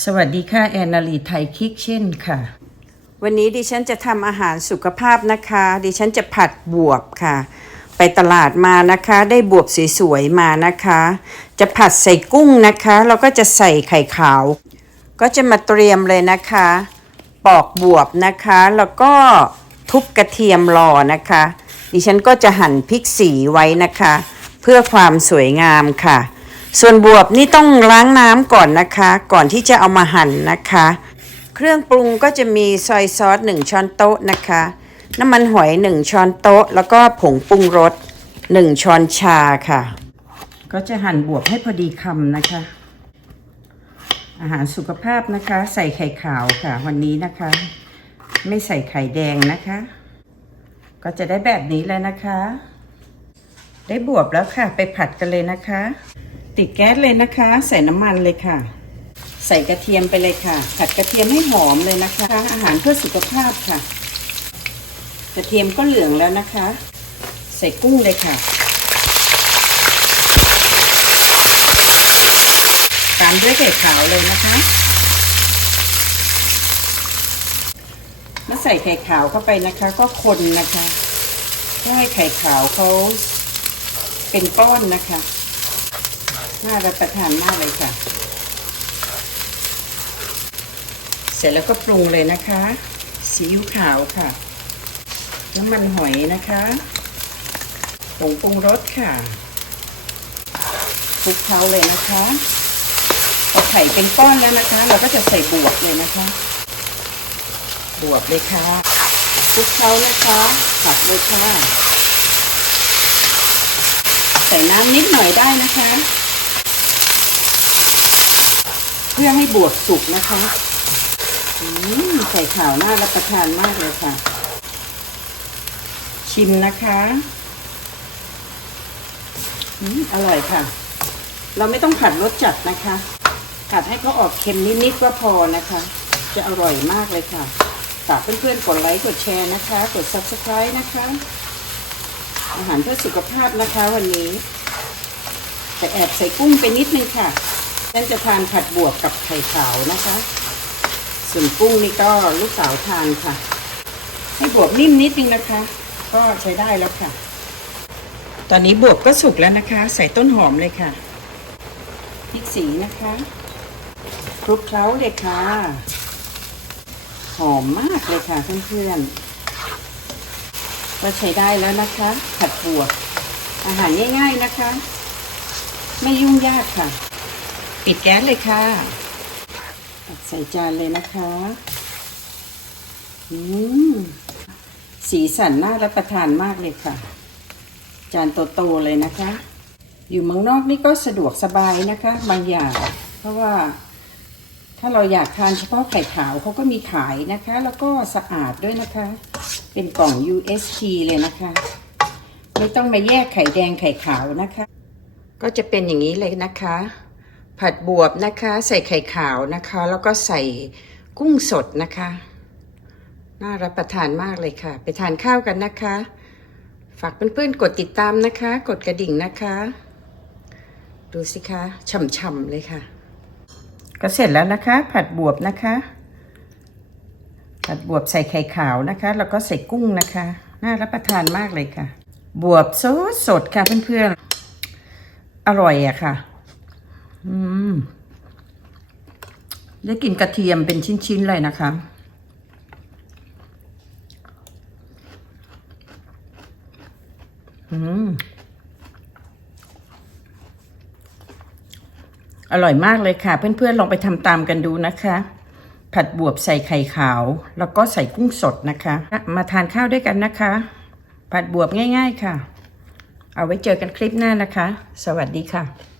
สวัสดีค่ะ แอนนาลีไทยคิกเช่นค่ะ วันนี้ดิฉันจะทำอาหารสุขภาพนะคะ ดิฉันจะผัดบวบค่ะ ไปตลาดมานะคะ ได้บวบสวยๆมานะคะ จะผัดใส่กุ้งนะคะแล้วก็จะใส่ไข่ขาว ก็จะมาเตรียมเลยนะคะ ปอกบวบนะคะ แล้วก็ทุบกระเทียมรอนะคะ ดิฉันก็จะหั่นพริกสีไว้นะคะ เพื่อความสวยงามค่ะ ส่วนบวบนี่ต้องล้างน้ำก่อนนะคะ ก่อนที่จะเอามาหั่นนะคะ เครื่องปรุงก็จะมีซอยซอส1ช้อนโต๊ะนะคะ น้ำมันหอย 1 ช้อนโต๊ะ แล้วก็ผงปรุงรส1ช้อนชาค่ะ ก็จะหั่นบวบให้พอดีคำนะคะ อาหารสุขภาพนะคะ ใส่ไข่ขาวค่ะ วันนี้นะคะ ไม่ใส่ไข่แดงนะคะ ก็จะได้แบบนี้เลยนะคะ ได้บวบแล้วค่ะ ไปผัดกันเลยนะคะ ติดแก๊สเลยนะคะ ใส่น้ำมันเลยค่ะ ใส่กระเทียมไปเลยค่ะ ผัดกระเทียมให้หอมเลยนะคะ อาหารเพื่อสุขภาพค่ะ กระเทียมก็เหลืองแล้วนะคะ ใส่กุ้งเลยค่ะ ตามด้วยไข่ขาวเลยนะคะเมื่อใส่ไข่ขาวเข้าไปนะคะ ก็คนนะคะเพื่อให้ไข่ขาวเขาเป็นก้อนนะคะ น่ารับประทานมากเลยค่ะ เสร็จแล้วก็ปรุงเลยนะคะ ซีอิ๊วขาวค่ะ น้ำมันหอยนะคะผงปรุงรสค่ะคลุกเคล้าเลยนะคะพอไข่เป็นก้อนแล้วนะคะ เราก็จะใส่บวบเลยนะคะ บวบเลยค่ะคลุกเคล้านะคะผัดเลยค่ะใส่น้ำนิดหน่อยได้นะคะ เพื่อให้บวบสุกนะคะอืมไข่ขาวน่ารับประทานมากเลยค่ะ ชิมนะคะอืมอร่อยค่ะ เราไม่ต้องผัดรสจัดนะคะ ผัดให้เขาออกเค็มนิดๆก็พอนะคะ จะอร่อยมากเลยค่ะฝากเพื่อนๆกดไลค์กดแชร์นะคะ กด subscribe นะคะ อาหารเพื่อสุขภาพนะคะวันนี้ แต่แอบใส่กุ้งไปนิดนึงค่ะ ฉันจะทานผัดบวบกับไข่ขาวนะคะ ส่วนกุ้งนี่ก็ลูกสาวทานค่ะ ให้บวบนิ่มนิดนึงนะคะ ก็ใช้ได้แล้วค่ะ ตอนนี้บวบก็สุกแล้วนะคะ ใส่ต้นหอมเลยค่ะพริกสีนะคะคลุกเคล้าเลยค่ะ หอมมากเลยค่ะเพื่อนๆก็ใช้ได้แล้วนะคะ ผัดบวบอาหารง่าย ๆนะคะ ไม่ยุ่งยากค่ะ ปิดแก๊สเลยค่ะตักใส่จานเลยนะคะอืมสีสันน่ารับประทานมากเลยค่ะ จานโตๆเลยนะคะ อยู่เมืองนอกนี่ก็สะดวกสบายนะคะ บางอย่าง เพราะว่าถ้าเราอยากทานเฉพาะไข่ขาวเขาก็มีขายนะคะ แล้วก็สะอาดด้วยนะคะ เป็นกล่อง UST เลยนะคะ ไม่ต้องมาแยกไข่แดงไข่ขาวนะคะ ก็จะเป็นอย่างนี้เลยนะคะ ผัดบวบนะคะ ใส่ไข่ขาวนะคะ แล้วก็ใส่กุ้งสดนะคะ น่ารับประทานมากเลยค่ะ ไปทานข้าวกันนะคะ ฝากเพื่อนๆกดติดตามนะคะ กดกระดิ่งนะคะ ดูสิคะฉ่ำๆเลยค่ะ ก็เสร็จแล้วนะคะ ผัดบวบนะคะ ผัดบวบใส่ไข่ขาวนะคะ แล้วก็ใส่กุ้งนะคะ น่ารับประทานมากเลยค่ะ บวบสดสดค่ะเพื่อนๆอร่อยอะค่ะ ได้กลิ่นกระเทียมเป็นชิ้นๆเลยนะคะอือร่อยมากเลยค่ะ เพื่อนๆ ลองไปทำตามกันดูนะคะ ผัดบวบใส่ไข่ขาว แล้วก็ใส่กุ้งสดนะคะ มาทานข้าวด้วยกันนะคะ ผัดบวบง่าย ๆค่ะ เอาไว้เจอกันคลิปหน้านะคะ สวัสดีค่ะ